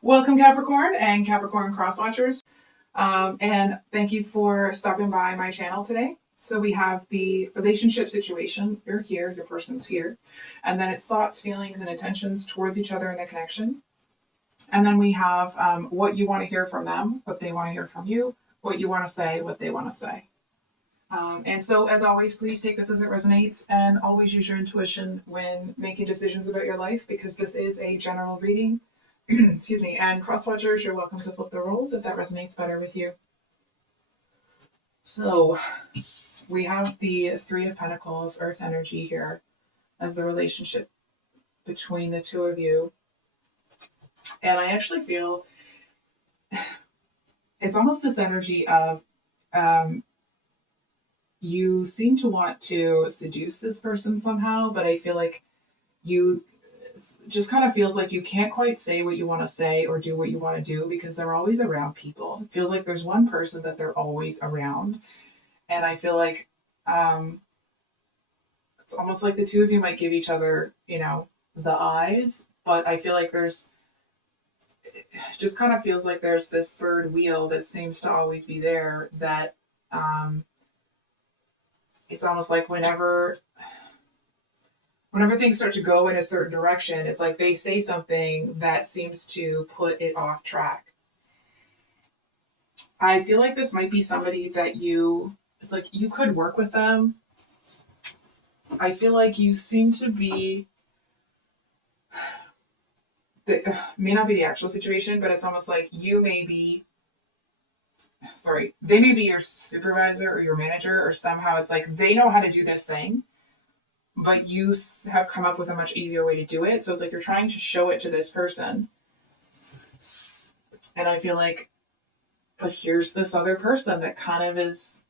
Welcome, Capricorn and Capricorn cross watchers. And thank you for stopping by my channel today. So we have the relationship situation. You're here, your person's here. And then it's thoughts, feelings, and intentions towards each other in the connection. And then we have what you want to hear from them, what they want to hear from you, what you want to say, what they want to say. And so, as always, please take this as it resonates and always use your intuition when making decisions about your life, because this is a general reading. Excuse me. And cross watchers, you're welcome to flip the roles if that resonates better with you. So we have the Three of Pentacles, Earth energy here as the relationship between the two of you. And I actually feel it's almost this energy of you seem to want to seduce this person somehow, but I feel like you just kind of feels like you can't quite say what you want to say or do what you want to do because they're always around people. It feels like there's one person that they're always around. And I feel like it's almost like the two of you might give each other, the eyes, but I feel like just kind of feels like there's this third wheel that seems to always be there that it's almost like whenever things start to go in a certain direction, it's like they say something that seems to put it off track. I feel like this might be somebody that it's like you could work with them. I feel like you seem to be, may not be the actual situation, but it's almost like they may be your supervisor or your manager, or somehow it's like they know how to do this thing, but you have come up with a much easier way to do it. So it's like you're trying to show it to this person. And I feel like, but here's this other person that kind of is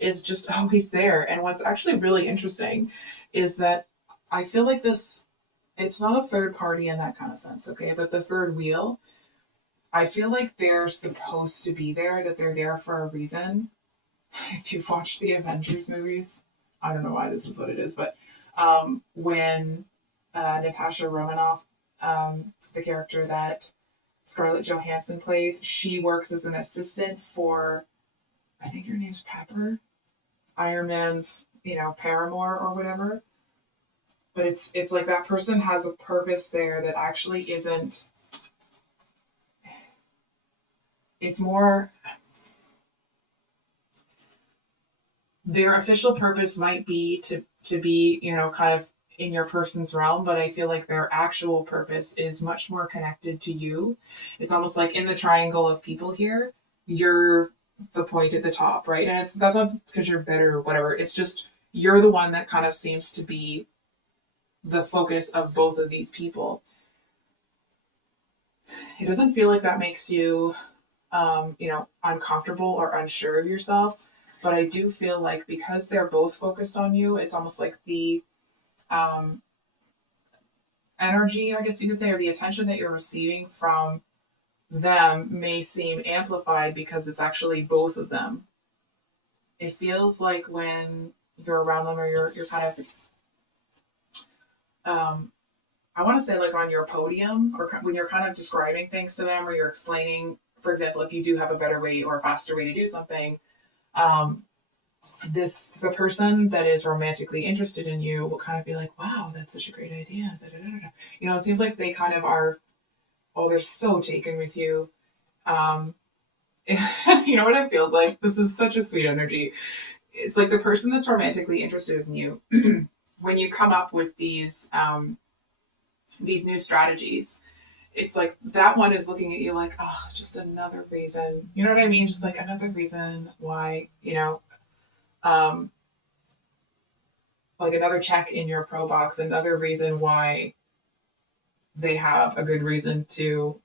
just always there. And what's actually really interesting is that I feel like it's not a third party in that kind of sense, okay? But the third wheel, I feel like they're supposed to be there, that they're there for a reason. If you've watched the Avengers movies, I don't know why this is what it is, but when Natasha Romanoff, the character that Scarlett Johansson plays, she works as an assistant for, I think her name's Pepper, Iron Man's, paramour or whatever. But it's like that person has a purpose there that actually isn't. It's more, their official purpose might be to be, kind of in your person's realm, but I feel like their actual purpose is much more connected to you. It's almost like in the triangle of people here, you're the point at the top, right? And that's not because you're better or whatever. It's just you're the one that kind of seems to be the focus of both of these people. It doesn't feel like that makes you uncomfortable or unsure of yourself. But I do feel like because they're both focused on you, it's almost like the energy, I guess you could say, or the attention that you're receiving from them may seem amplified because it's actually both of them. It feels like when you're around them or you're kind of, I want to say like on your podium, or when you're kind of describing things to them or you're explaining, for example, if you do have a better way or a faster way to do something, the person that is romantically interested in you will kind of be like, wow, that's such a great idea. Da, da, da, da. It seems like they kind of are, they're so taken with you. You know what it feels like? This is such a sweet energy. It's like the person that's romantically interested in you, when you come up with these new strategies, it's like that one is looking at you like, oh, just another reason. You know what I mean? Just like another reason why, like another check in your pro box, another reason why they have a good reason to.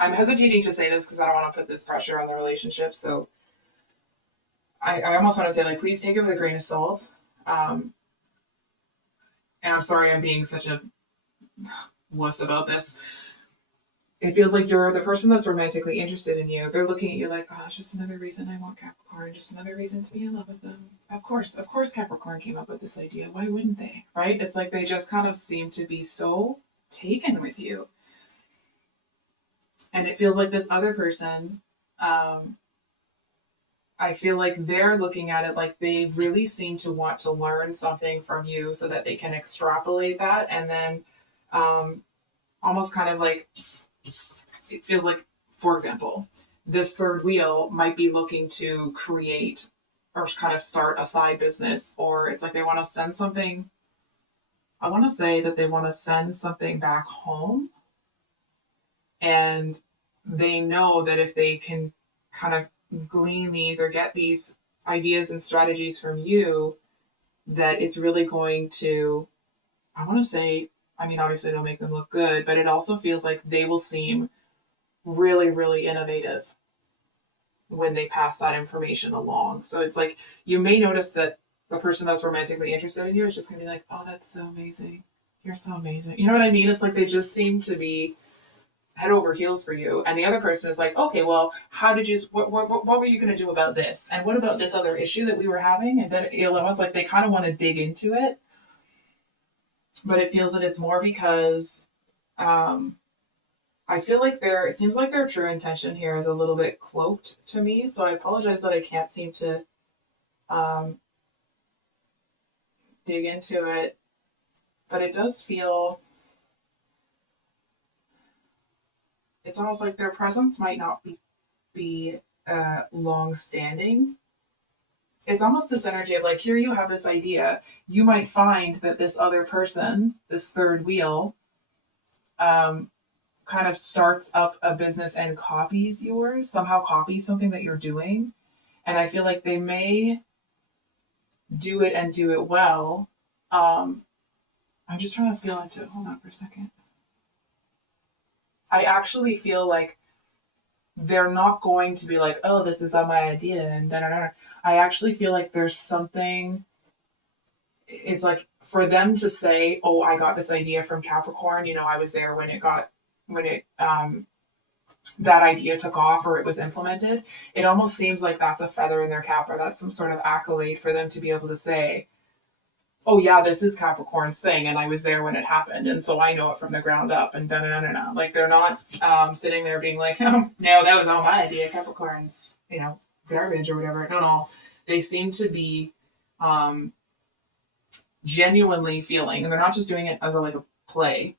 I'm hesitating to say this because I don't want to put this pressure on the relationship. So I almost want to say, like, please take it with a grain of salt. And I'm sorry I'm being such a wuss about this. It feels like you're the person that's romantically interested in you. They're looking at you like, oh, it's just another reason I want Capricorn, just another reason to be in love with them. Of course Capricorn came up with this idea. Why wouldn't they? Right? It's like they just kind of seem to be so taken with you. And it feels like this other person, I feel like they're looking at it like they really seem to want to learn something from you so that they can extrapolate that. And then almost kind of like, it feels like, for example, this third wheel might be looking to create or kind of start a side business, or it's like they want to send something. I want to say that they want to send something back home, and they know that if they can kind of glean these or get these ideas and strategies from you, that it's really going to, I want to say, I mean, obviously it'll make them look good, but it also feels like they will seem really, really innovative when they pass that information along. So it's like, you may notice that the person that's romantically interested in you is just going to be like, oh, that's so amazing. You're so amazing. You know what I mean? It's like they just seem to be head over heels for you. And the other person is like, okay, well, how did you, what were you going to do about this? And what about this other issue that we were having? And then it's like they kind of want to dig into it. But it feels that it's more because I feel like it seems like their true intention here is a little bit cloaked to me. So I apologize that I can't seem to dig into it. But it does feel, it's almost like their presence might not be long standing. It's almost this energy of like, here you have this idea. You might find that this other person, this third wheel, kind of starts up a business and copies yours, somehow copies something that you're doing. And I feel like they may do it and do it well. I'm just trying to feel into it. Hold on for a second. I actually feel like they're not going to be like, oh, this is my idea and da da da. I actually feel like there's something, it's like for them to say, oh, I got this idea from Capricorn, you know, I was there when that idea took off or it was implemented. It almost seems like that's a feather in their cap, or that's some sort of accolade for them to be able to say, oh yeah, this is Capricorn's thing, and I was there when it happened, and so I know it from the ground up, and da-da-da-da-da. Like, they're not sitting there being like, oh, no, that was all my idea, Capricorn's, you know, garbage or whatever. No. They seem to be genuinely feeling, and they're not just doing it as a play.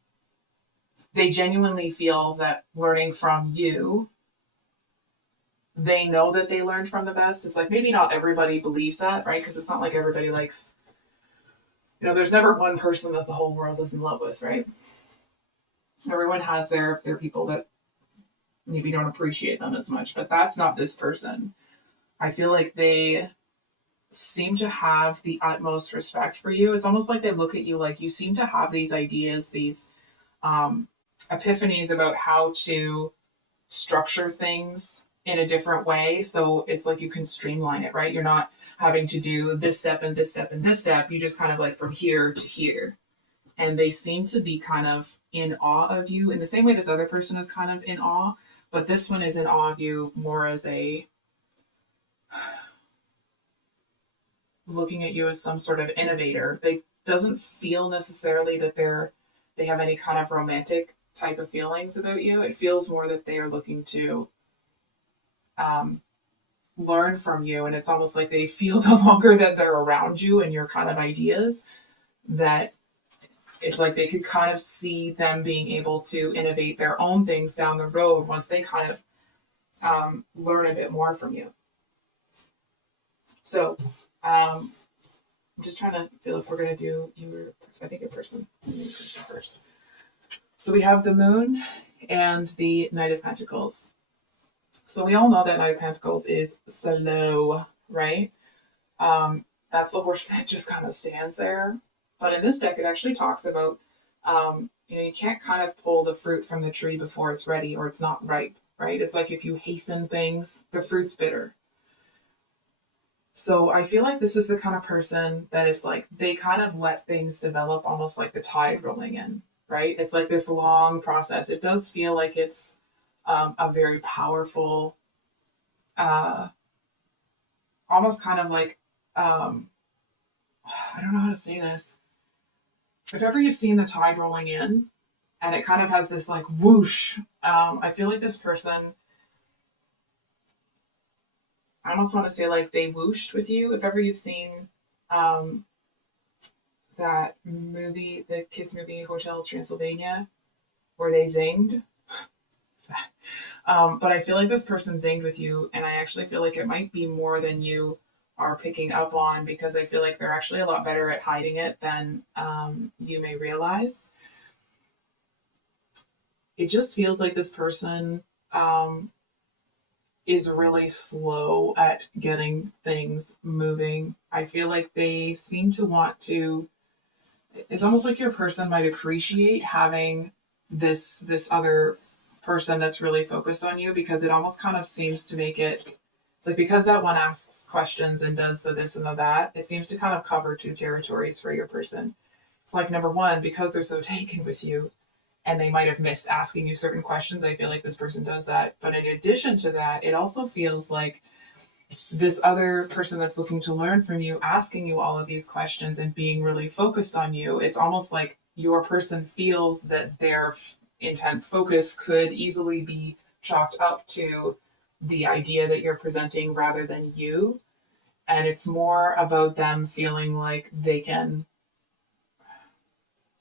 They genuinely feel that learning from you, they know that they learned from the best. It's like, maybe not everybody believes that, right? Because it's not like everybody likes, you know, there's never one person that the whole world is in love with, right? Everyone has their people that maybe don't appreciate them as much, but that's not this person. I feel like they seem to have the utmost respect for you. It's almost like they look at you like you seem to have these ideas, these epiphanies about how to structure things in a different way. So it's like you can streamline it, right? You're not having to do this step and this step and this step. You just kind of like from here to here. And they seem to be kind of in awe of you in the same way this other person is kind of in awe. But this one is in awe of you more as a looking at you as some sort of innovator. They doesn't feel necessarily that they have any kind of romantic type of feelings about you. It feels more that they are looking to learn from you, and it's almost like they feel the longer that they're around you and your kind of ideas, that it's like they could kind of see them being able to innovate their own things down the road once they kind of learn a bit more from you. So I'm just trying to feel if we're going to do I think your person first. So we have the Moon and the Knight of Pentacles. So we all know that Knight of Pentacles is slow, right? That's the horse that just kind of stands there. But in this deck, it actually talks about, you can't kind of pull the fruit from the tree before it's ready or it's not ripe, right? It's like if you hasten things, the fruit's bitter. So I feel like this is the kind of person that it's like they kind of let things develop almost like the tide rolling in, right? It's like this long process. It does feel like it's a very powerful, almost kind of like, I don't know how to say this. If ever you've seen the tide rolling in, and it kind of has this like whoosh. I feel like this person, I almost want to say like they whooshed with you. If ever you've seen um, that movie, the kids movie Hotel Transylvania, where they zinged. But I feel like this person zinged with you, and I actually feel like it might be more than you are picking up on, because I feel like they're actually a lot better at hiding it than you may realize. It just feels like this person is really slow at getting things moving. I feel like they seem to want to, it's almost like your person might appreciate having this other person that's really focused on you, because it almost kind of seems to make it, it's like because that one asks questions and does the this and the that, it seems to kind of cover two territories for your person. It's like, number one, because they're so taken with you and they might have missed asking you certain questions, I feel like this person does that. But in addition to that, it also feels like this other person that's looking to learn from you, asking you all of these questions and being really focused on you, it's almost like your person feels that their intense focus could easily be chalked up to the idea that you're presenting rather than you. And it's more about them feeling like they can,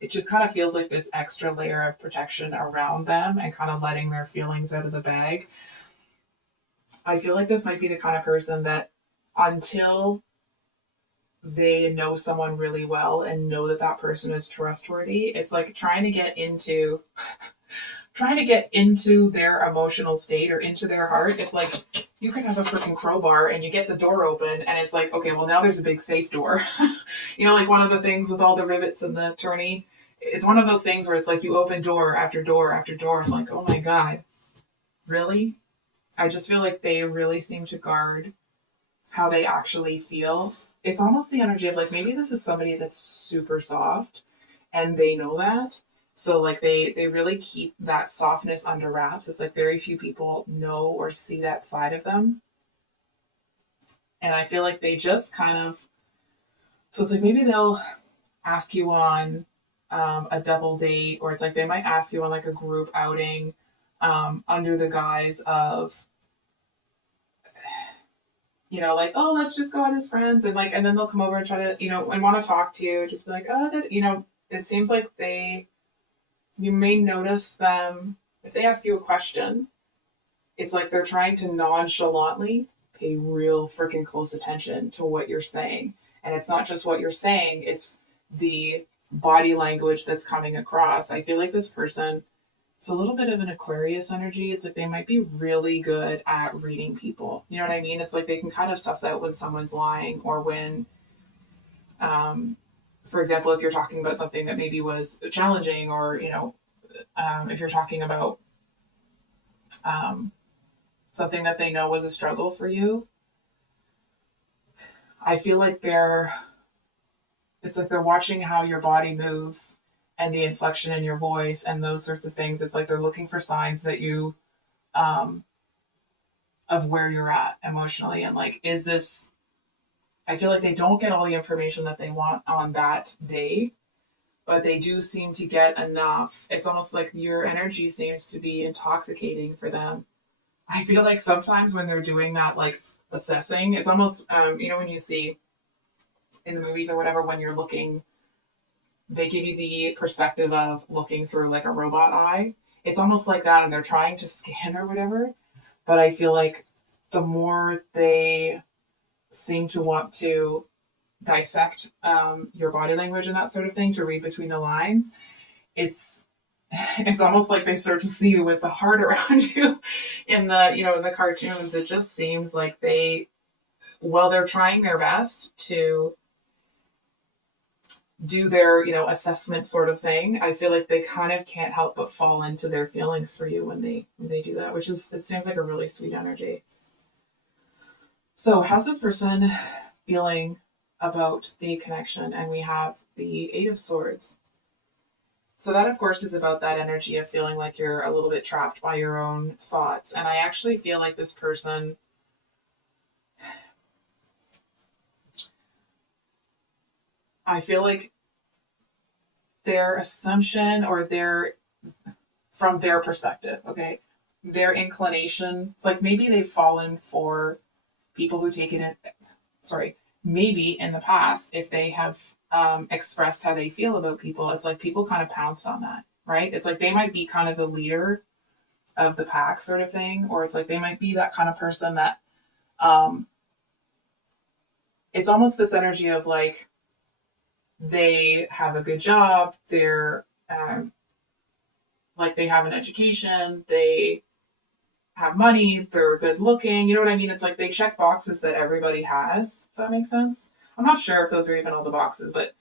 it just kind of feels like this extra layer of protection around them and kind of letting their feelings out of the bag. I feel like this might be the kind of person that until they know someone really well and know that that person is trustworthy, it's like trying to get into their emotional state or into their heart. It's like you can have a freaking crowbar and you get the door open and it's like, okay, well now there's a big safe door. Like one of the things with all the rivets and the tourney, it's one of those things where it's like you open door after door after door. I'm like, oh my God, really? I just feel like they really seem to guard how they actually feel. It's almost the energy of like, maybe this is somebody that's super soft and they know that. So like they really keep that softness under wraps. It's like very few people know or see that side of them. And I feel like they just kind of, so it's like maybe they'll ask you on a double date, or it's like they might ask you on like a group outing under the guise of, like, oh, let's just go out as friends. And like, and then they'll come over and try to, and want to talk to you. Just be like, oh, it seems like you may notice them, if they ask you a question, it's like they're trying to nonchalantly pay real freaking close attention to what you're saying. And it's not just what you're saying, it's the body language that's coming across. I feel like this person, it's a little bit of an Aquarius energy. It's like they might be really good at reading people. You know what I mean? It's like they can kind of suss out when someone's lying, or when, for example, if you're talking about something that maybe was challenging, or, if you're talking about something that they know was a struggle for you, I feel like it's like they're watching how your body moves and the inflection in your voice and those sorts of things. It's like they're looking for signs that you, of where you're at emotionally. And like, I feel like they don't get all the information that they want on that day, but they do seem to get enough. It's almost like your energy seems to be intoxicating for them. I feel like sometimes when they're doing that, like assessing, it's almost, when you see in the movies or whatever, when you're looking, they give you the perspective of looking through like a robot eye. It's almost like that, and they're trying to scan or whatever. But I feel like the more they seem to want to dissect your body language and that sort of thing, to read between the lines, it's almost like they start to see you with the heart around you in the cartoons. It just seems like they're trying their best to do their, assessment sort of thing. I feel like they kind of can't help but fall into their feelings for you when they do that, it seems like a really sweet energy. So how's this person feeling about the connection? And we have the Eight of Swords. So that, of course, is about that energy of feeling like you're a little bit trapped by your own thoughts. And I actually feel like this person, I feel like their assumption or their from their perspective, okay? Their inclination, it's like maybe they've fallen for people who take it, sorry, maybe in the past, if they have expressed how they feel about people, it's like people kind of pounced on that, right? It's like they might be kind of the leader of the pack sort of thing, or it's like they might be that kind of person that um, it's almost this energy of like they have a good job, they're like they have an education, they have money, they're good looking, you know what I mean? It's like they check boxes that everybody has, if that makes sense. I'm not sure if those are even all the boxes, but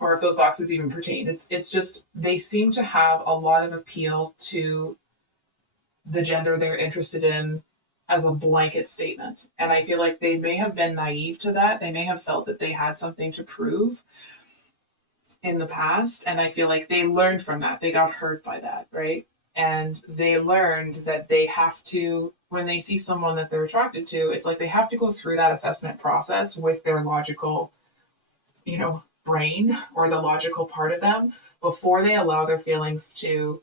or if those boxes even pertain. It's just they seem to have a lot of appeal to the gender they're interested in as a blanket statement. And I feel like they may have been naive to that. They may have felt that they had something to prove in the past. And I feel like they learned from that. They got hurt by that, right? And they learned that they have to, when they see someone that they're attracted to, it's like they have to go through that assessment process with their logical, brain or the logical part of them before they allow their feelings to,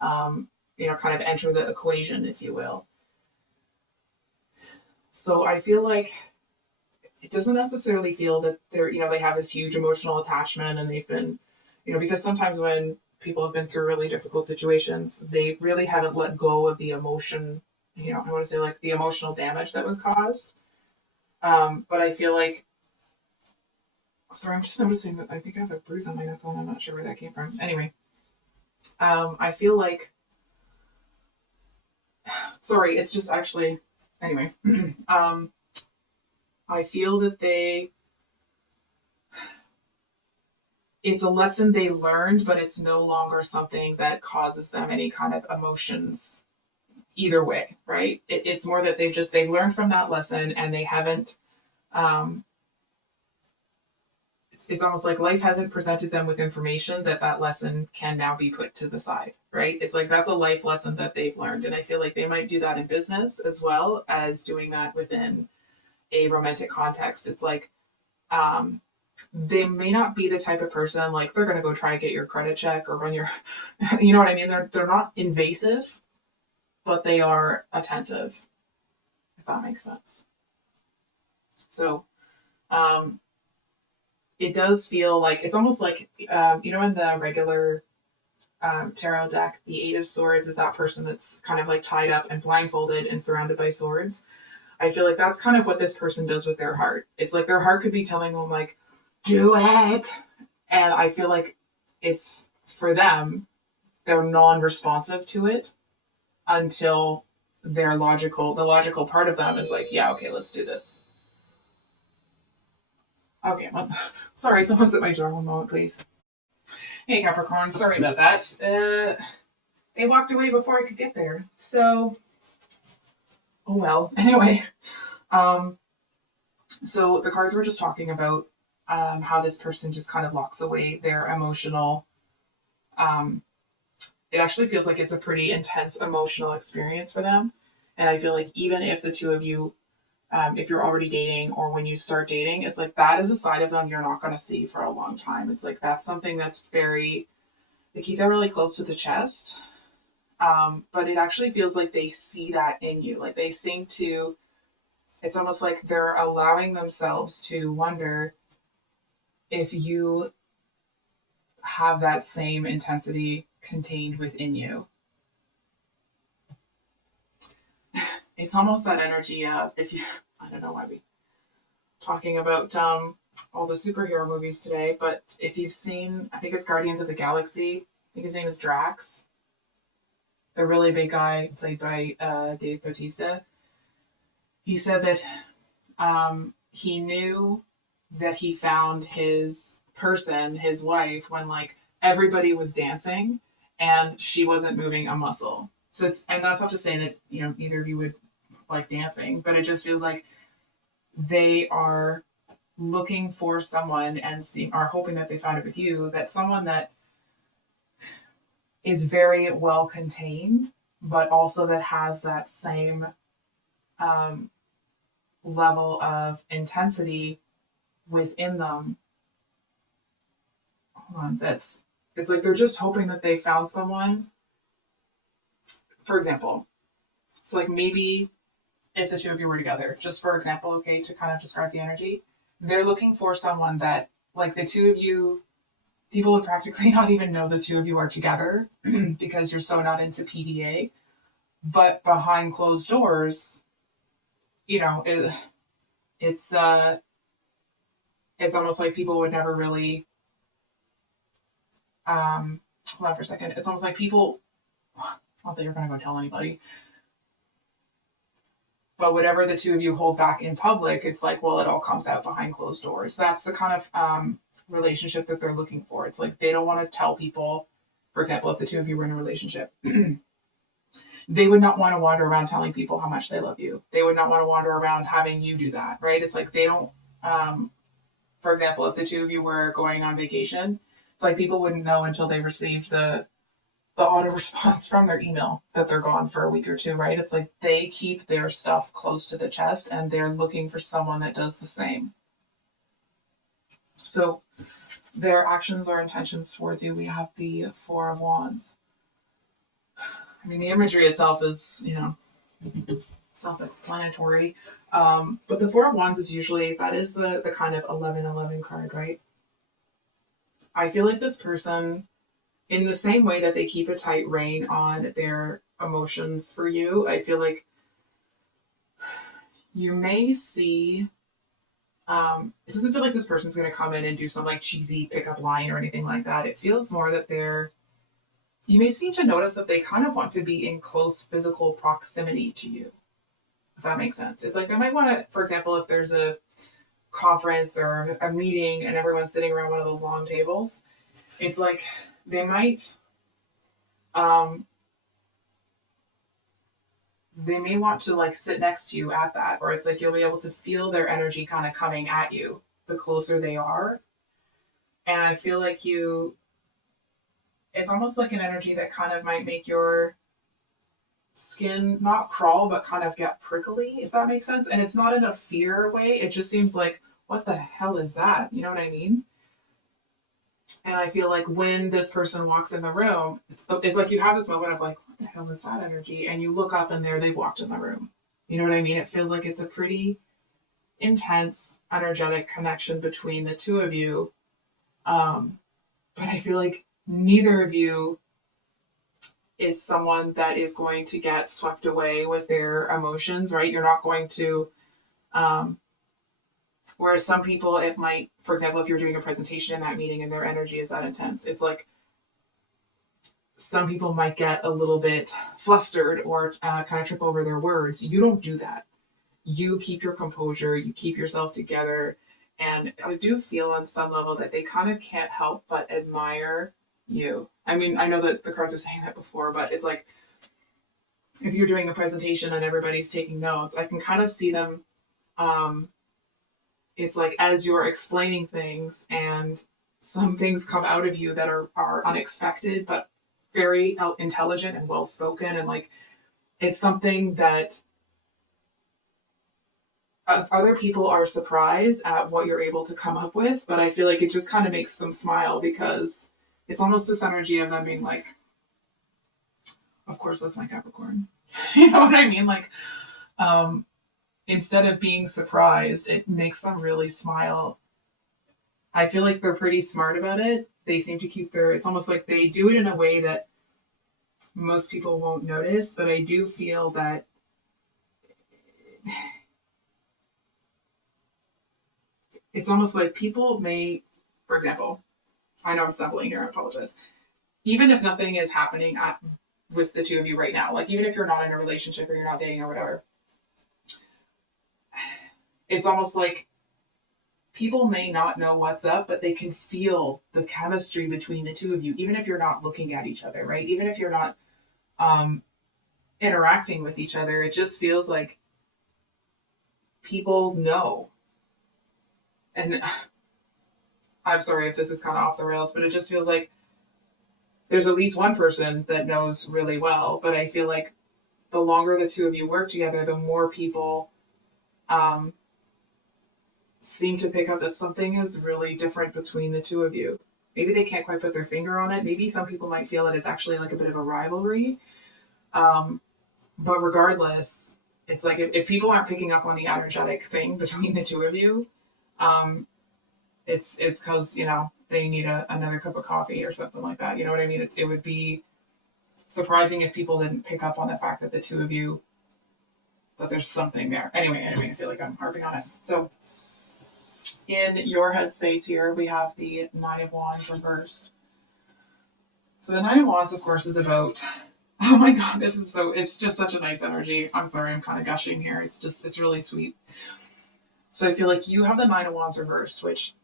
kind of enter the equation, if you will. So I feel like it doesn't necessarily feel that they have this huge emotional attachment and they've been, because sometimes when people have been through really difficult situations, they really haven't let go of the emotion, I want to say like the emotional damage that was caused. But I feel like, sorry, I'm just noticing that I think I have a bruise on my phone. I'm not sure where that came from. Anyway, I feel like, sorry, it's just actually, anyway, I feel that it's a lesson they learned, but it's no longer something that causes them any kind of emotions either way, right? It's more that they've learned from that lesson and they haven't, it's almost like life hasn't presented them with information that lesson can now be put to the side, right? It's like that's a life lesson that they've learned. And I feel like they might do that in business as well as doing that within a romantic context. It's like, they may not be the type of person like they're going to go try and get your credit check or run your, you know what I mean? They're not invasive, but they are attentive, if that makes sense. So, it does feel like it's almost like, in the regular tarot deck, the Eight of Swords is that person that's kind of like tied up and blindfolded and surrounded by swords. I feel like that's kind of what this person does with their heart. It's like their heart could be telling them like, do it. And I feel like it's for them, they're non-responsive to it until the logical part of them is like, yeah, okay, let's do this. Okay, well, sorry, someone's at my door. One moment, please. Hey, Capricorn, sorry about that. They walked away before I could get there. So, oh well. Anyway, so the cards were just talking about how this person just kind of locks away their emotional. It actually feels like it's a pretty intense emotional experience for them. And I feel like even if the two of you, if you're already dating or when you start dating, it's like that is a side of them you're not going to see for a long time. It's like that's something that's they keep that really close to the chest. But it actually feels like they see that in you. Like they seem to, it's almost like they're allowing themselves to wonder if you have that same intensity contained within you. It's almost that energy of I don't know why we talking about all the superhero movies today, but if you've seen, I think it's Guardians of the Galaxy. I think his name is Drax. The really big guy played by Dave Bautista. He said that he knew that he found his person, his wife, when like everybody was dancing and she wasn't moving a muscle. So and that's not to say that, neither of you would like dancing, but it just feels like they are looking for someone and are hoping that they found it with you, that someone that is very well contained, but also that has that same level of intensity within them. Hold on, it's like they're just hoping that they found someone. For example, it's like maybe if the two of you were together, just for example, okay, to kind of describe the energy, they're looking for someone that, like, the two of you, people would practically not even know the two of you are together because you're so not into PDA. But behind closed doors, you know, it's it's almost like people would never really hold on for a second. It's almost like people, not that you're gonna go tell anybody, but whatever the two of you hold back in public, it's like, well, it all comes out behind closed doors. That's the kind of relationship that they're looking for. It's like they don't want to tell people, for example, if the two of you were in a relationship, they would not want to wander around telling people how much they love you. They would not want to wander around having you do that, right? It's like they don't, for example, if the two of you were going on vacation, it's like people wouldn't know until they received the auto response from their email that they're gone for a week or two, right? It's like they keep their stuff close to the chest and they're looking for someone that does the same. So their actions or intentions towards you, we have the Four of Wands. I mean, the imagery itself is, you know, self-explanatory. But the Four of Wands is usually, that is the kind of 11-11 card, right? I feel like this person, in the same way that they keep a tight rein on their emotions for you, I feel like you may see, it doesn't feel like this person's going to come in and do some like cheesy pickup line or anything like that. It feels more that you may seem to notice that they kind of want to be in close physical proximity to you, if that makes sense. It's like they might want to, for example, if there's a conference or a meeting and everyone's sitting around one of those long tables, it's like they might, they may want to like sit next to you at that, or it's like you'll be able to feel their energy kind of coming at you the closer they are. And I feel like it's almost like an energy that kind of might make your skin not crawl, but kind of get prickly, if that makes sense. And it's not in a fear way. It just seems like, what the hell is that? You know what I mean? And I feel like when this person walks in the room, it's like you have this moment of like, what the hell is that energy? And you look up and there they've walked in the room. You know what I mean? It feels like it's a pretty intense, energetic connection between the two of you. But I feel like neither of you is someone that is going to get swept away with their emotions, right? You're not going to, whereas some people, it might, for example, if you're doing a presentation in that meeting and their energy is that intense, it's like some people might get a little bit flustered or kind of trip over their words. You don't do that. You keep your composure, you keep yourself together. And I do feel on some level that they kind of can't help but admire you. I mean, I know that the cards are saying that before, but it's like if you're doing a presentation and everybody's taking notes, I can kind of see them. It's like as you're explaining things and some things come out of you that are unexpected, but very intelligent and well spoken. And like, it's something that other people are surprised at what you're able to come up with, but I feel like it just kind of makes them smile because it's almost this energy of them being like, of course, that's my Capricorn. You know what I mean? Like, instead of being surprised, it makes them really smile. I feel like they're pretty smart about it. They seem to keep it's almost like they do it in a way that most people won't notice, but I do feel that it's almost like people may, for example, I know I'm stumbling here, I apologize. Even if nothing is happening with the two of you right now, like even if you're not in a relationship or you're not dating or whatever, it's almost like people may not know what's up, but they can feel the chemistry between the two of you, even if you're not looking at each other, right? Even if you're not interacting with each other, it just feels like people know. And I'm sorry if this is kind of off the rails, but it just feels like there's at least one person that knows really well. But I feel like the longer the two of you work together, the more people seem to pick up that something is really different between the two of you. maybe they can't quite put their finger on it. Maybe some people might feel that it's actually like a bit of a rivalry. But regardless, it's like if people aren't picking up on the energetic thing between the two of you, it's because, they need another cup of coffee or something like that. You know what I mean? It would be surprising if people didn't pick up on the fact that the two of you, that there's something there. Anyway, I feel like I'm harping on it. So in your headspace here, we have the Nine of Wands reversed. So the Nine of Wands, of course, is about, oh my God, it's just such a nice energy. I'm sorry, I'm kind of gushing here. It's really sweet. So I feel like you have the Nine of Wands reversed, which,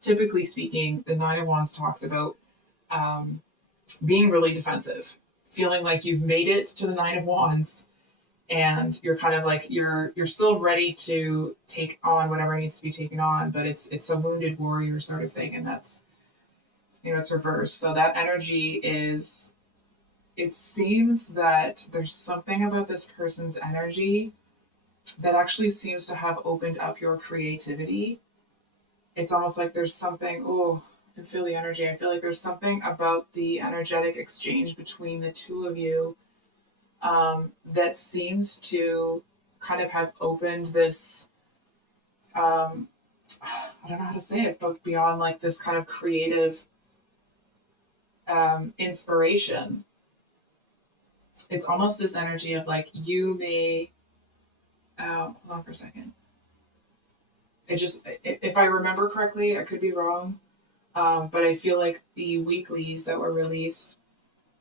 typically speaking, the Nine of Wands talks about being really defensive, feeling like you've made it to the Nine of Wands, and you're kind of like you're still ready to take on whatever needs to be taken on, but it's a wounded warrior sort of thing, and that's it's reversed. So that energy is. It seems that there's something about this person's energy that actually seems to have opened up your creativity. It's almost like there's something. Oh, I can feel the energy. I feel like there's something about the energetic exchange between the two of you that seems to kind of have opened this, I don't know how to say it, but beyond like this kind of creative inspiration. It's almost this energy of like you may, hold on for a second. If I remember correctly, I could be wrong, but I feel like the weeklies that were released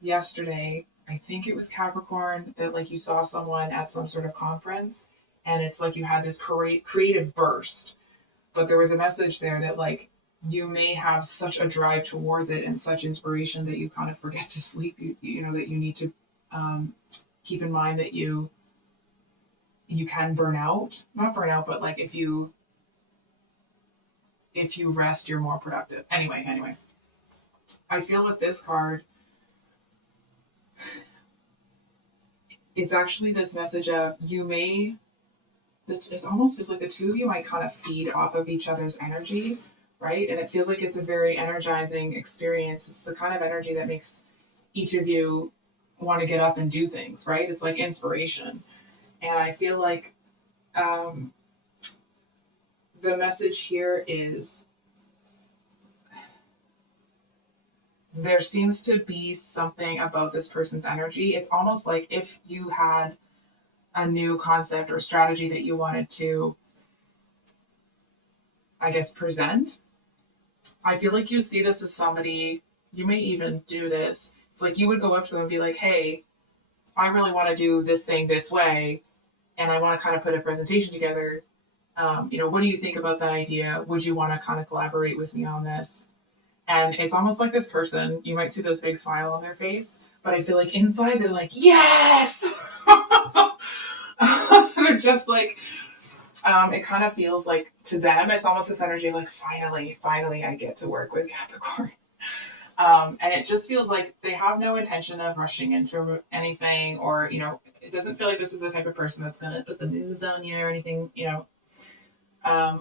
yesterday, I think it was Capricorn, that like you saw someone at some sort of conference and it's like you had this creative burst, but there was a message there that like you may have such a drive towards it and such inspiration that you kind of forget to sleep. You know that you need to keep in mind that you can not burn out, but like if you rest, you're more productive. Anyway, I feel with this card, it's actually this message of it almost feels like the two of you might kind of feed off of each other's energy, right? And it feels like it's a very energizing experience. It's the kind of energy that makes each of you want to get up and do things, right? It's like inspiration. And I feel like the message here is there seems to be something about this person's energy. It's almost like if you had a new concept or strategy that you wanted to, I guess, present. I feel like you see this as somebody, you may even do this. It's like you would go up to them and be like, hey, I really want to do this thing this way, and I want to kind of put a presentation together. What do you think about that idea? Would you want to kind of collaborate with me on this? And it's almost like this person, you might see this big smile on their face, but I feel like inside they're like, yes! They're just like, it kind of feels like to them, it's almost this energy of like, finally, I get to work with Capricorn. And it just feels like they have no intention of rushing into anything, or, it doesn't feel like this is the type of person that's going to put the moves on you or anything,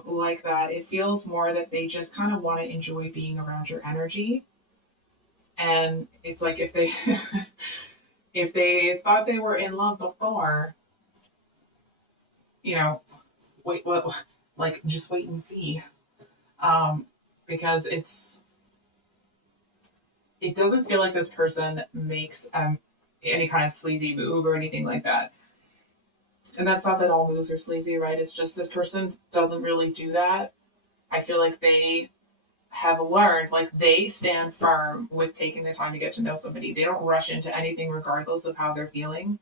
like that. It feels more that they just kind of want to enjoy being around your energy. And it's like if they if they thought they were in love before, just wait and see. Because it doesn't feel like this person makes any kind of sleazy move or anything like that. And that's not that all moves are sleazy, right? It's just this person doesn't really do that. I feel like they have learned, like they stand firm with taking the time to get to know somebody. They don't rush into anything regardless of how they're feeling.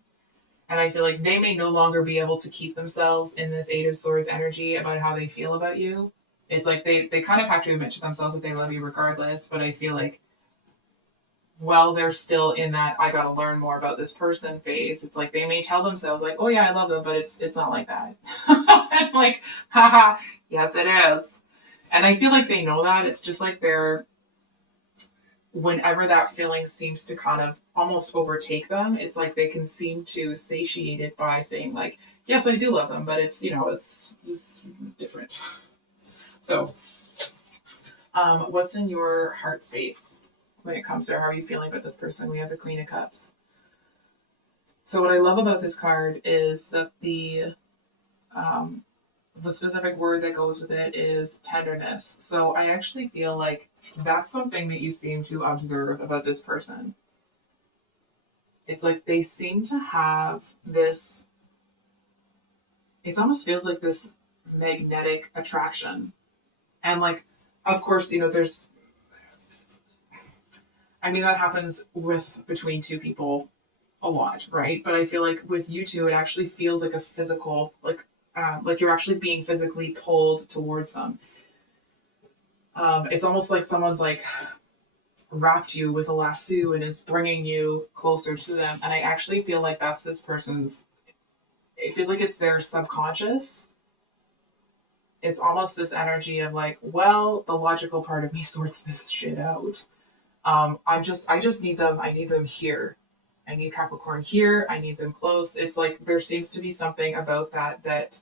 And I feel like they may no longer be able to keep themselves in this Eight of Swords energy about how they feel about you. It's like they kind of have to admit to themselves that they love you regardless, but I feel like while they're still in that I gotta learn more about this person phase, it's like they may tell themselves like, oh yeah, I love them, but it's not like that. And like, haha, yes it is. And I feel like they know that. It's just like whenever that feeling seems to kind of almost overtake them, it's like they can seem to satiate it by saying like, yes, I do love them, but it's, it's just different. So, what's in your heart space when it comes to how are you feeling about this person? We have the Queen of Cups. So what I love about this card is that the specific word that goes with it is tenderness. So I actually feel like that's something that you seem to observe about this person. It's like they seem to have this, it almost feels like this magnetic attraction. And like, of course, you know, there's, I mean, that happens with between two people a lot, right? But I feel like with you two, it actually feels like a physical, like you're actually being physically pulled towards them. It's almost like someone's like wrapped you with a lasso and is bringing you closer to them. And I actually feel like that's this person's, it feels like it's their subconscious. It's almost this energy of like, well, the logical part of me sorts this shit out. I just need them. I need them here. I need Capricorn here. I need them close. It's like there seems to be something about that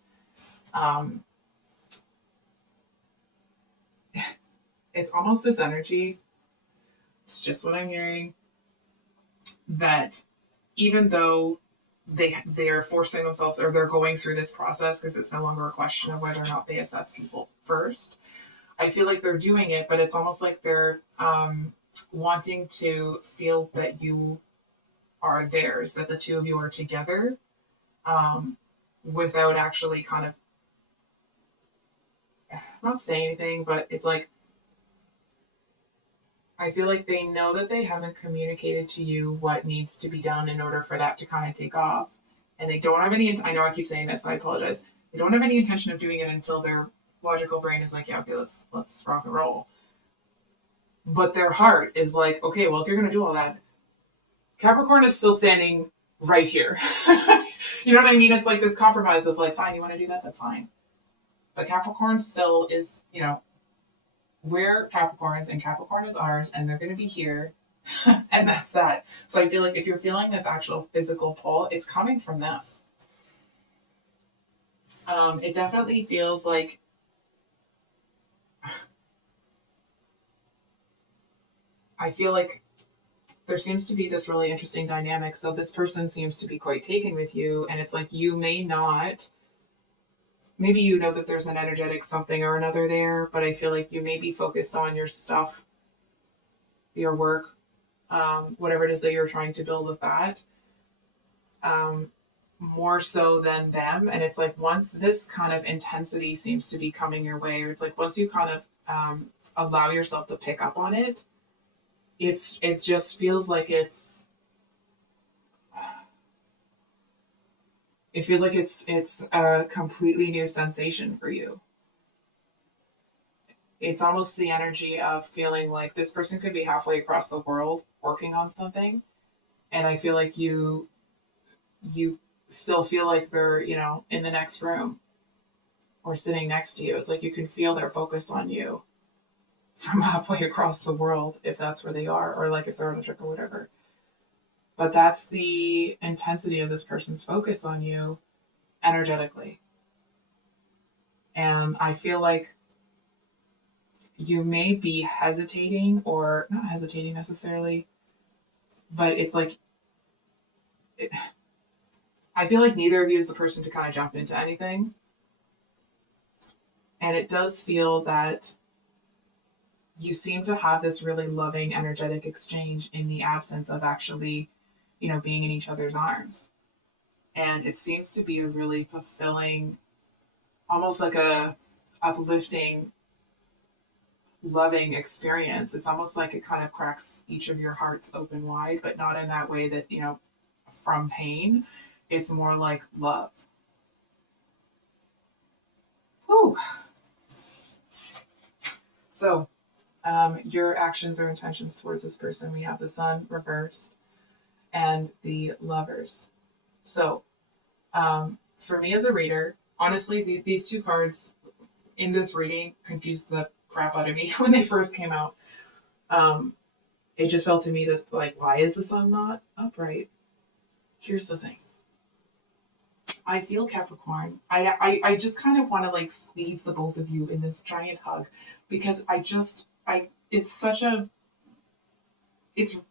it's almost this energy. It's just what I'm hearing. That even though they are forcing themselves or they're going through this process because it's no longer a question of whether or not they assess people first. I feel like they're doing it, but it's almost like they're wanting to feel that you are theirs, that the two of you are together, without actually kind of not saying anything, but it's like I feel like they know that they haven't communicated to you what needs to be done in order for that to kind of take off. And they don't have any, I know I keep saying this, so I apologize. They don't have any intention of doing it until their logical brain is like, yeah, okay, let's rock and roll. But their heart is like, okay, well, if you're going to do all that, Capricorn is still standing right here. You know what I mean? It's like this compromise of like, fine, you want to do that? That's fine. But Capricorn still is, you know, we're Capricorns and Capricorn is ours and they're going to be here. And that's that. So I feel like if you're feeling this actual physical pull, it's coming from them. It definitely feels like I feel like there seems to be this really interesting dynamic. So this person seems to be quite taken with you, and it's like you may not, maybe you know that there's an energetic something or another there, but I feel like you may be focused on your stuff, your work, whatever it is that you're trying to build with that, more so than them. And it's like once this kind of intensity seems to be coming your way, or it's like once you kind of allow yourself to pick up on it, it just feels like it's a completely new sensation for you. It's almost the energy of feeling like this person could be halfway across the world working on something, and I feel like you still feel like they're, you know, in the next room or sitting next to you. It's like you can feel their focus on you from halfway across the world, if that's where they are, or like if they're on a trip or whatever. But that's the intensity of this person's focus on you energetically. And I feel like you may be hesitating, or not hesitating necessarily, but it's like, I feel like neither of you is the person to kind of jump into anything. And it does feel that you seem to have this really loving, energetic exchange in the absence of actually, you know, being in each other's arms. And it seems to be a really fulfilling, almost like a uplifting, loving experience. It's almost like it kind of cracks each of your hearts open wide, but not in that way that, you know, from pain. It's more like love. Whew. So, your actions or intentions towards this person. We have the Sun reversed and the Lovers. So, for me as a reader, honestly, these two cards in this reading confused the crap out of me when they first came out. It just felt to me that, like, why is the Sun not upright? Here's the thing. I feel Capricorn. I just kind of want to like squeeze the both of you in this giant hug because it's such a, it's,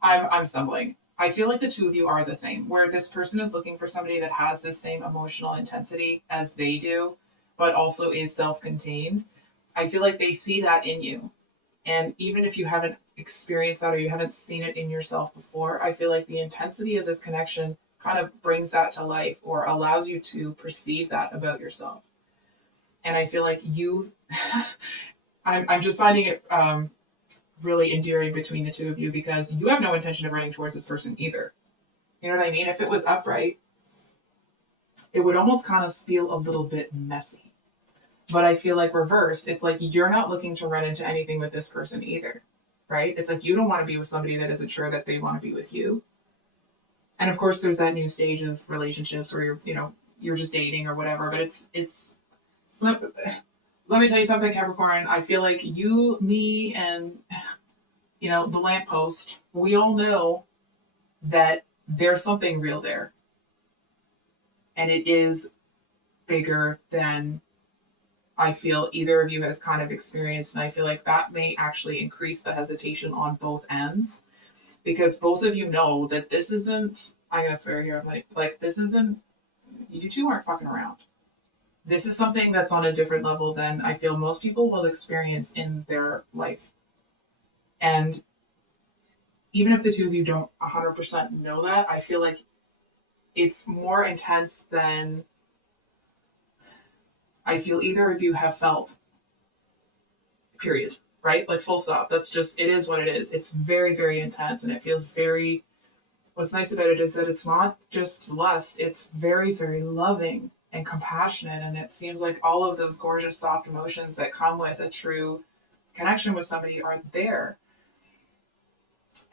I'm stumbling. I feel like the two of you are the same, where this person is looking for somebody that has the same emotional intensity as they do, but also is self contained. I feel like they see that in you. And even if you haven't experienced that or you haven't seen it in yourself before, I feel like the intensity of this connection kind of brings that to life or allows you to perceive that about yourself. And I feel like I'm just finding it really endearing between the two of you because you have no intention of running towards this person either. You know what I mean? If it was upright, it would almost kind of feel a little bit messy. But I feel like reversed, it's like you're not looking to run into anything with this person either, right? It's like you don't want to be with somebody that isn't sure that they want to be with you. And of course, there's that new stage of relationships where you're just dating or whatever. But it's let me tell you something, Capricorn. I feel like you, me, and the lamppost. We all know that there's something real there, and it is bigger than I feel either of you have kind of experienced. And I feel like that may actually increase the hesitation on both ends because both of you know that this isn't, I'm going to swear here, I'm like, this isn't, you two aren't fucking around. This is something that's on a different level than I feel most people will experience in their life. And even if the two of you don't 100% know that, I feel like it's more intense than I feel either of you have felt, period, right? Like full stop. That's just, it is what it is. It's very, very intense and it feels very, what's nice about it is that it's not just lust, it's very, very loving and compassionate. And it seems like all of those gorgeous, soft emotions that come with a true connection with somebody are there.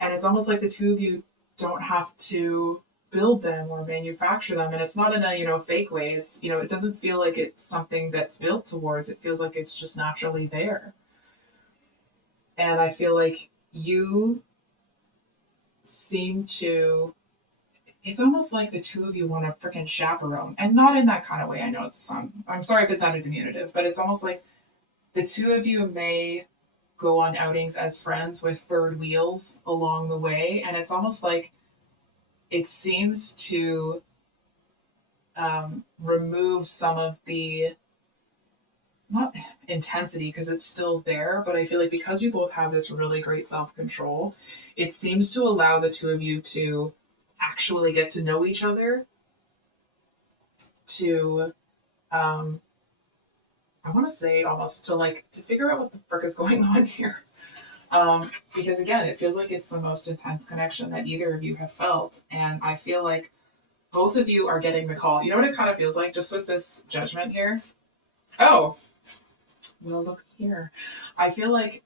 And it's almost like the two of you don't have to build them or manufacture them, and it's not in a fake way. It's it doesn't feel like it's something that's built towards. It feels like it's just naturally there. And I feel like you seem to, it's almost like the two of you want to freaking chaperone, and not in that kind of way. I know it's I'm sorry if it sounded diminutive, but it's almost like the two of you may go on outings as friends with third wheels along the way, and it's almost like it seems to remove some of the, not intensity because it's still there, but I feel like because you both have this really great self-control, it seems to allow the two of you to actually get to know each other, to I want to say almost to figure out what the frick is going on here. Because again, it feels like it's the most intense connection that either of you have felt. And I feel like both of you are getting the call. You know what it kind of feels like just with this judgment here? Oh, well, look here. I feel like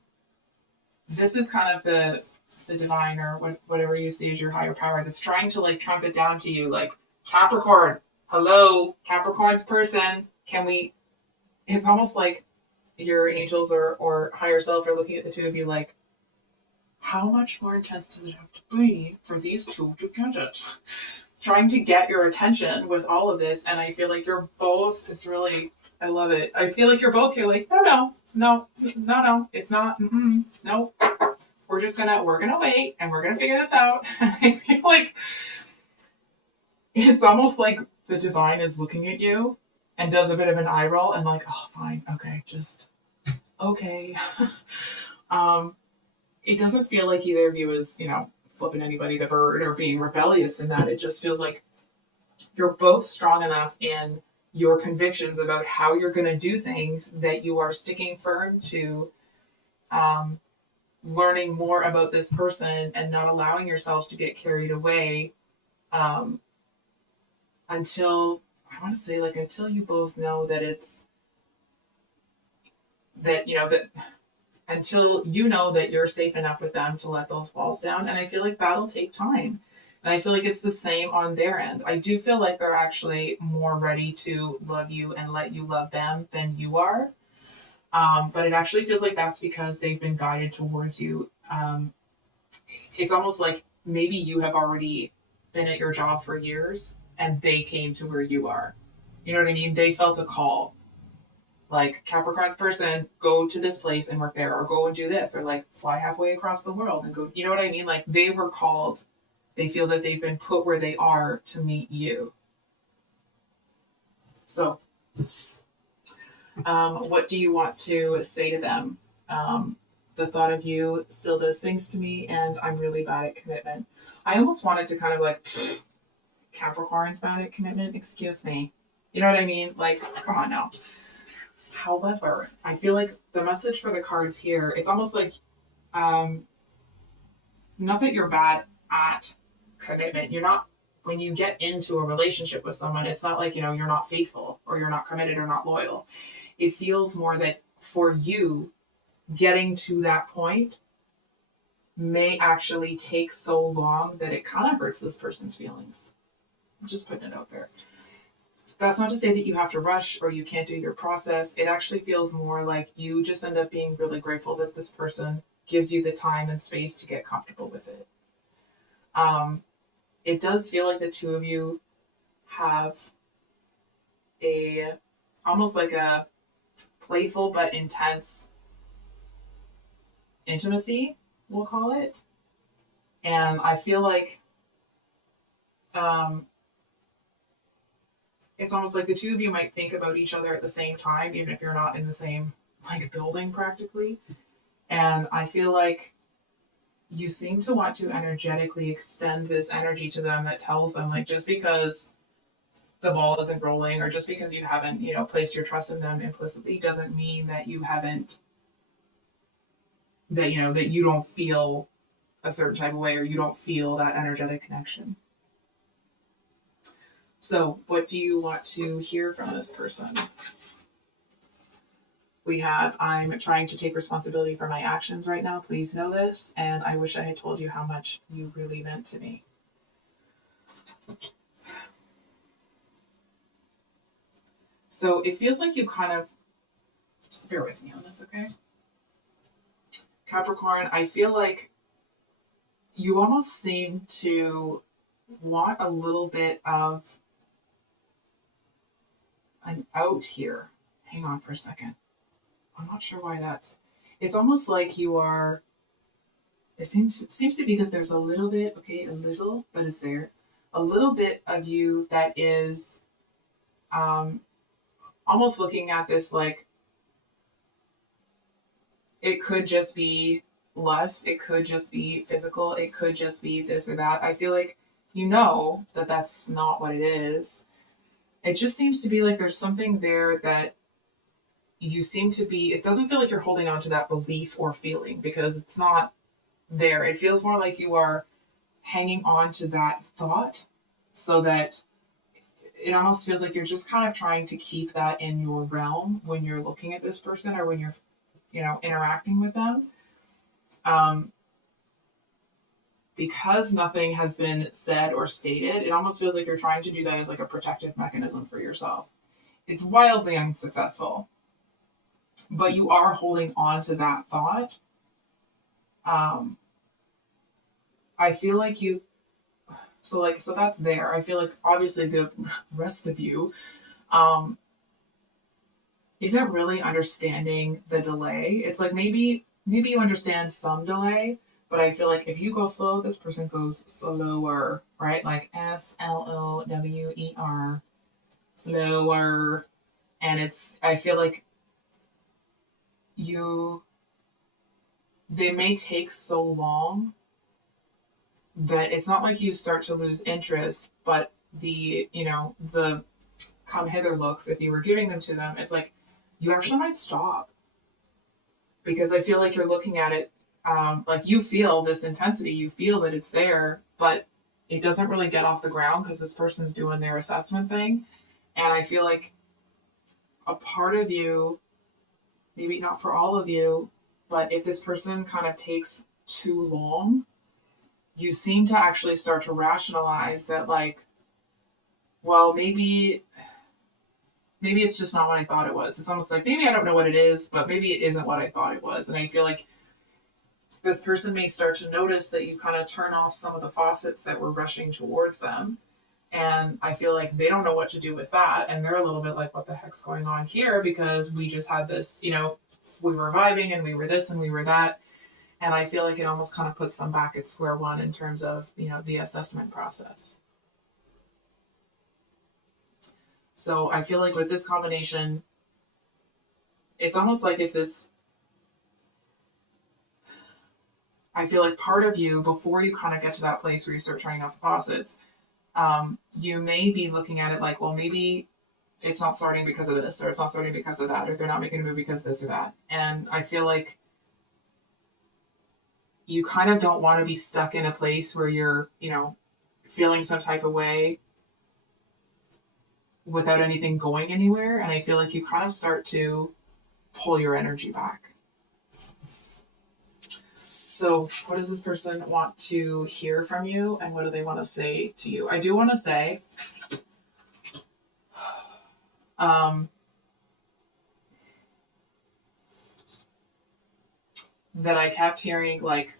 this is kind of the divine or whatever you see as your higher power that's trying to trumpet down to you like, Capricorn, hello, Capricorn's person. Can we, it's almost like your angels or higher self are looking at the two of you like, how much more intense does it have to be for these two to get it? Trying to get your attention with all of this, and I feel like you're both, it's really, I love it. I feel like you're like, no, it's not, no. We're gonna wait, and we're gonna figure this out. And I feel like it's almost like the divine is looking at you and does a bit of an eye roll and like, oh, fine, okay, just, okay. It doesn't feel like either of you is, flipping anybody the bird or being rebellious in that. It just feels like you're both strong enough in your convictions about how you're going to do things that you are sticking firm to learning more about this person and not allowing yourselves to get carried away until, I want to say, until you both know that it's, that, that until you know that you're safe enough with them to let those walls down. And I feel like that'll take time. And I feel like it's the same on their end. I do feel like they're actually more ready to love you and let you love them than you are. But it actually feels like that's because they've been guided towards you. It's almost like maybe you have already been at your job for years and they came to where you are. You know what I mean? They felt a call. Like, Capricorn's person, go to this place and work there, or go and do this, or like fly halfway across the world and go. You know what I mean? Like, they were called. They feel that they've been put where they are to meet you. So, what do you want to say to them? The thought of you still does things to me, and I'm really bad at commitment. I almost wanted to kind of like, Capricorn's bad at commitment. Excuse me. You know what I mean? Like, come on now. However, I feel like the message for the cards here, it's almost like, not that you're bad at commitment. You're not, when you get into a relationship with someone, it's not like, you're not faithful or you're not committed or not loyal. It feels more that for you, getting to that point may actually take so long that it kind of hurts this person's feelings. I'm just putting it out there. That's not to say that you have to rush or you can't do your process. It actually feels more like you just end up being really grateful that this person gives you the time and space to get comfortable with it. It does feel like the two of you have almost like a playful but intense intimacy, we'll call it. And I feel like it's almost like the two of you might think about each other at the same time, even if you're not in the same like building practically. And I feel like you seem to want to energetically extend this energy to them that tells them, like, just because the ball isn't rolling or just because you haven't, placed your trust in them implicitly doesn't mean that you haven't, that you don't feel a certain type of way or you don't feel that energetic connection. So what do you want to hear from this person? We have, I'm trying to take responsibility for my actions right now. Please know this. And I wish I had told you how much you really meant to me. So it feels like you kind of, bear with me on this, okay? Capricorn, I feel like you almost seem to want a little bit of an out here. Hang on for a second. I'm not sure why that's. It's almost like you are. It seems to be that there's a little bit, okay, a little, but is there a little bit of you that is, almost looking at this like it could just be lust, it could just be physical, it could just be this or that. I feel like that that's not what it is. It just seems to be like there's something there that you seem to be, it doesn't feel like you're holding on to that belief or feeling because it's not there. It feels more like you are hanging on to that thought so that it almost feels like you're just kind of trying to keep that in your realm when you're looking at this person or when you're, interacting with them. Because nothing has been said or stated, it almost feels like you're trying to do that as like a protective mechanism for yourself. It's wildly unsuccessful. But you are holding on to that thought. I feel like so that's there. I feel like obviously the rest of you isn't really understanding the delay. It's like maybe you understand some delay, but I feel like if you go slow, this person goes slower, right? Like SLOWER, slower. And I feel like they may take so long that it's not like you start to lose interest, but the come hither looks, if you were giving them to them, it's like you actually might stop. Because I feel like you're looking at it, like you feel this intensity, you feel that it's there, but it doesn't really get off the ground because this person's doing their assessment thing. And I feel like a part of you, maybe not for all of you, but if this person kind of takes too long, you seem to actually start to rationalize that, like, well, maybe it's just not what I thought it was. It's almost like maybe I don't know what it is, but maybe it isn't what I thought it was. And I feel like this person may start to notice that you kind of turn off some of the faucets that were rushing towards them. And I feel like they don't know what to do with that. And they're a little bit like, what the heck's going on here? Because we just had this, we were vibing and we were this and we were that. And I feel like it almost kind of puts them back at square one in terms of, the assessment process. So I feel like with this combination, it's almost like I feel like part of you, before you kind of get to that place where you start turning off the faucets, you may be looking at it like, well, maybe it's not starting because of this, or it's not starting because of that, or they're not making a move because of this or that. And I feel like you kind of don't want to be stuck in a place where you're, feeling some type of way without anything going anywhere. And I feel like you kind of start to pull your energy back. So what does this person want to hear from you, and what do they want to say to you? I do want to say that I kept hearing like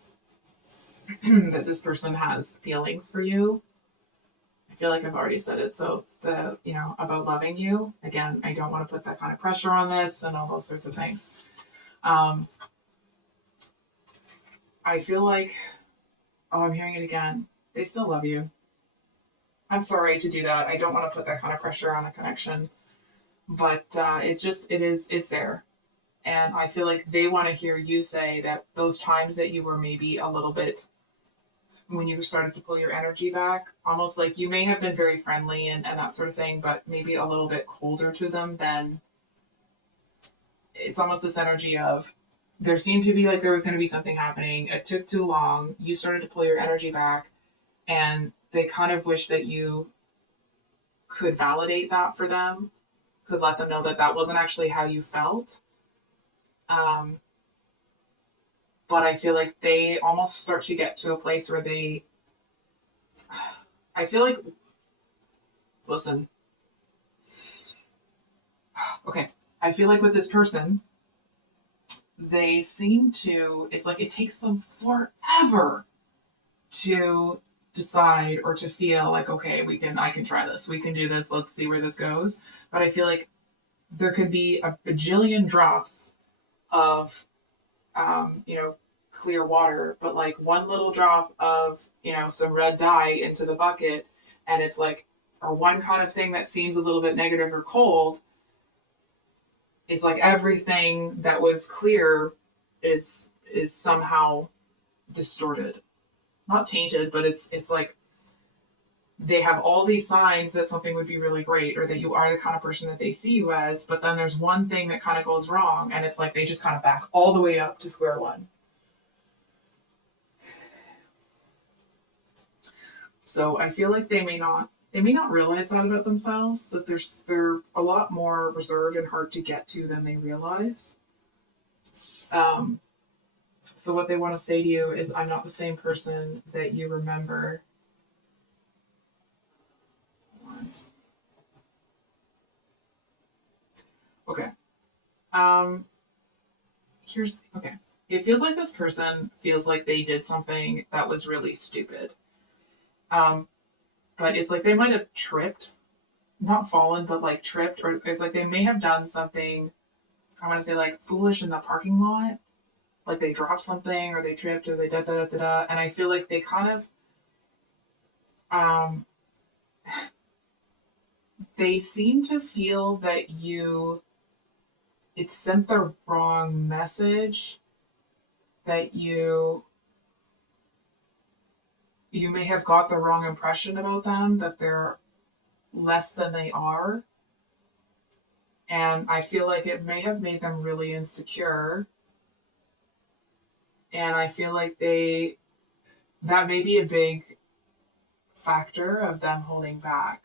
that this person has feelings for you. I feel like I've already said it. So about loving you. Again, I don't want to put that kind of pressure on this and all those sorts of things. I feel like, I'm hearing it again. They still love you. I'm sorry to do that. I don't want to put that kind of pressure on a connection, but it's there. And I feel like they want to hear you say that those times that you were maybe a little bit, when you started to pull your energy back, almost like you may have been very friendly and that sort of thing, but maybe a little bit colder to them, then it's almost this energy of, there seemed to be like there was going to be something happening. It took too long. You started to pull your energy back, and they kind of wish that you could validate that for them, could let them know that that wasn't actually how you felt. But I feel like they almost start to get to a place where I feel like, listen, okay, I feel like with this person, they seem to, it's like it takes them forever to decide or to feel like, okay, I can try this. We can do this. Let's see where this goes. But I feel like there could be a bajillion drops of, clear water, but like one little drop of, some red dye into the bucket. And it's like, or one kind of thing that seems a little bit negative or cold. It's like everything that was clear is somehow distorted, not tainted, but it's like they have all these signs that something would be really great, or that you are the kind of person that they see you as, but then there's one thing that kind of goes wrong, and it's like they just kind of back all the way up to square one. So I feel like they may not realize that about themselves, that they're a lot more reserved and hard to get to than they realize. So what they want to say to you is, I'm not the same person that you remember. Okay. Okay. It feels like this person feels like they did something that was really stupid. But it's like they might have tripped, not fallen, but like tripped, or it's like they may have done something, I want to say like foolish in the parking lot. Like they dropped something, or they tripped, or they da. And I feel like they kind of, they seem to feel that it sent the wrong message, that you may have got the wrong impression about them, that they're less than they are. And I feel like it may have made them really insecure. And I feel like that may be a big factor of them holding back.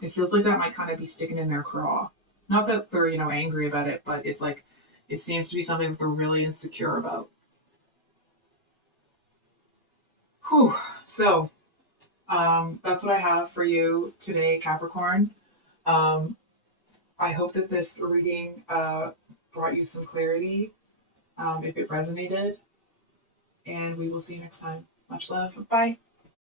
It feels like that might kind of be sticking in their craw. Not that they're, angry about it, but it's like, it seems to be something that they're really insecure about. Whew. So, that's what I have for you today, Capricorn. I hope that this reading brought you some clarity, if it resonated. and we will see you next time. Much love. Bye.